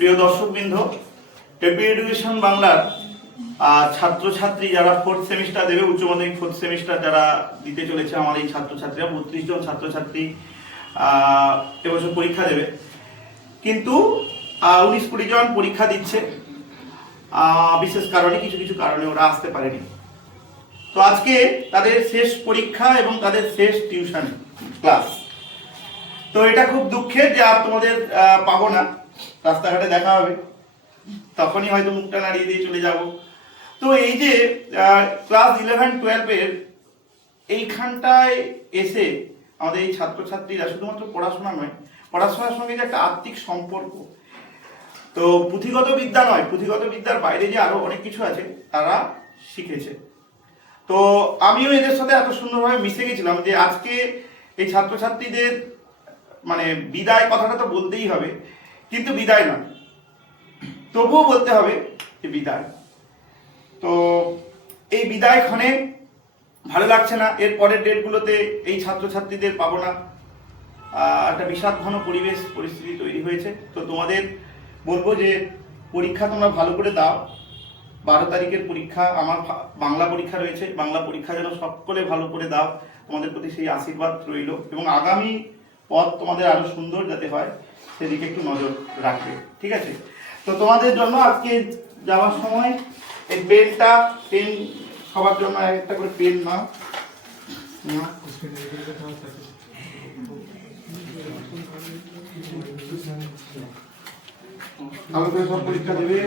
প্রিয় দর্শকবৃন্দ, টেপি এডুকেশন বাংলার ছাত্রছাত্রী যারা ফোর্থ সেমিস্টার দেবে, উচ্চ মাধ্যমিক ফোর্থ সেমিস্টার যারা দিতে চলেছে, আমার এই ছাত্রছাত্রীরা 32 জন ছাত্রছাত্রী এবছর পরীক্ষা দেবে, কিন্তু 19-20 জন পরীক্ষা দিচ্ছে বিশেষ কারণে, কিছু কিছু কারণে ওরা আসতে পারেনি। তো আজকে তাদের শেষ পরীক্ষা এবং তাদের শেষ টিউশন ক্লাস। তো এটা খুব দুঃখের যে আর তোমাদের পাবো না, রাস্তাঘাটে দেখা হবে, তখনই হয়তো মুখটা নাড়িয়ে দিয়ে চলে যাব। তো এই যে ক্লাস 11-12-এর এইখানটায় এসে আমাদের এই ছাত্রছাত্রীরা শুধুমাত্র পড়াশোনা নয়, পড়াশোনার সঙ্গে যে একটা আত্মিক সম্পর্ক, তো পুঁথিগত বিদ্যা নয়, পুঁথিগত বিদ্যার বাইরে যে আরো অনেক কিছু আছে তারা শিখেছে। তো আমিও এদের সাথে এত সুন্দরভাবে মিশে গেছিলাম যে আজকে এই ছাত্রছাত্রীদের মানে বিদায় কথাটা তো বলতেই হবে, কিন্তু বিদায় নয়, তবুও বলতে হবে যে বিদায়। তো এই বিদায় ক্ষণে ভালো লাগছে না, এর পরের ডেটগুলোতে এই ছাত্রছাত্রীদের পাবো না, একটা বিষাদঘন পরিস্থিতি তৈরি হয়েছে। তো তোমাদের বলবো যে পরীক্ষা তোমরা ভালো করে দাও। 12 তারিখের পরীক্ষা, আমার বাংলা পরীক্ষা রয়েছে, বাংলা পরীক্ষা যেন সকলে ভালো করে দাও, তোমাদের প্রতি সেই আশীর্বাদ রইল, এবং আগামী পথ তোমাদের আরো সুন্দর যাতে হয় সেদিকে একটু নজর রাখবে, ঠিক আছে? তো তোমাদের জন্য আজকে যাওয়ার সময় এই পেন সবার জন্য একটা করে পেন নাও। ভালো করে সব পরীক্ষা দেবে।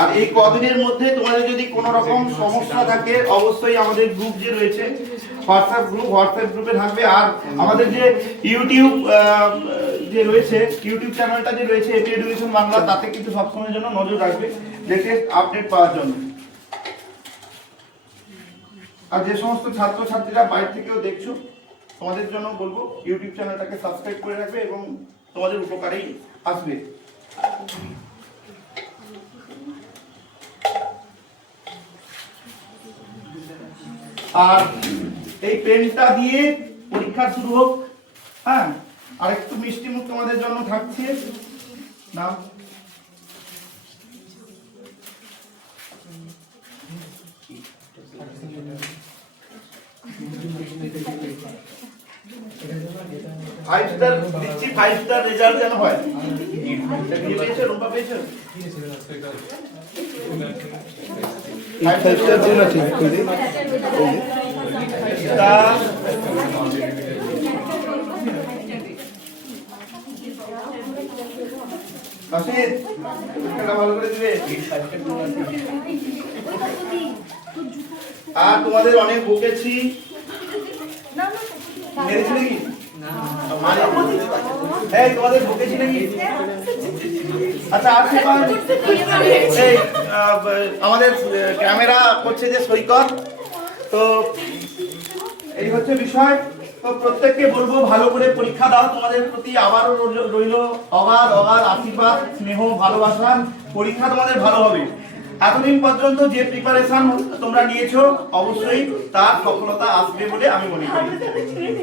আর এই কদিনের মধ্যে তোমাদের যদি কোনো রকম সমস্যা থাকে, অবশ্যই আমাদের গ্রুপ যে রয়েছে, হোয়াটসঅ্যাপ গ্রুপে থাকবে। আর আমাদের যে ইউটিউব যে রয়েছে, ইউটিউব চ্যানেলটা যে রয়েছে টেপি এডুকেশন বাংলা, তাতে কিন্তু সবসময়ের জন্য নজর রাখবে লেটেস্ট আপডেট পাওয়ার জন্য। আর যে সমস্ত ছাত্রছাত্রীরা বাইরে থেকেও দেখছো, তোমাদের জন্য বলবো ইউটিউব চ্যানেলটাকে সাবস্ক্রাইব করে রাখবে এবং তোমাদের উপকারেই আসবে। আর এই পেনটা দিয়ে পরীক্ষা শুরু হোক। হ্যাঁ, আর একটু মিষ্টি মুখ তোমাদের জন্য থাকছে না। ফাইভ স্টার রেজাল্ট যেন হয়। পেয়েছো রুম্পা, পেয়েছো? ভালো করে দিবে। আর তোমাদের অনেক বকেছি, মেরেছি নাকি? তোমাদের বকেছি নাকি? আচ্ছা, এই আমাদের ক্যামেরা করছে যে সৈকত, তো এই হচ্ছে বিষয়। তো প্রত্যেককে বলবো ভালো করে পরীক্ষা দাও, তোমাদের প্রতি আবারও রইল অগাধ আশীর্বাদ, স্নেহ, ভালোবাসা। পরীক্ষা তোমাদের ভালো হবে। এতদিন পর্যন্ত যে প্রিপারেশন তোমরা নিয়েছো, অবশ্যই তার সফলতা আসবে বলে আমি মনে করি।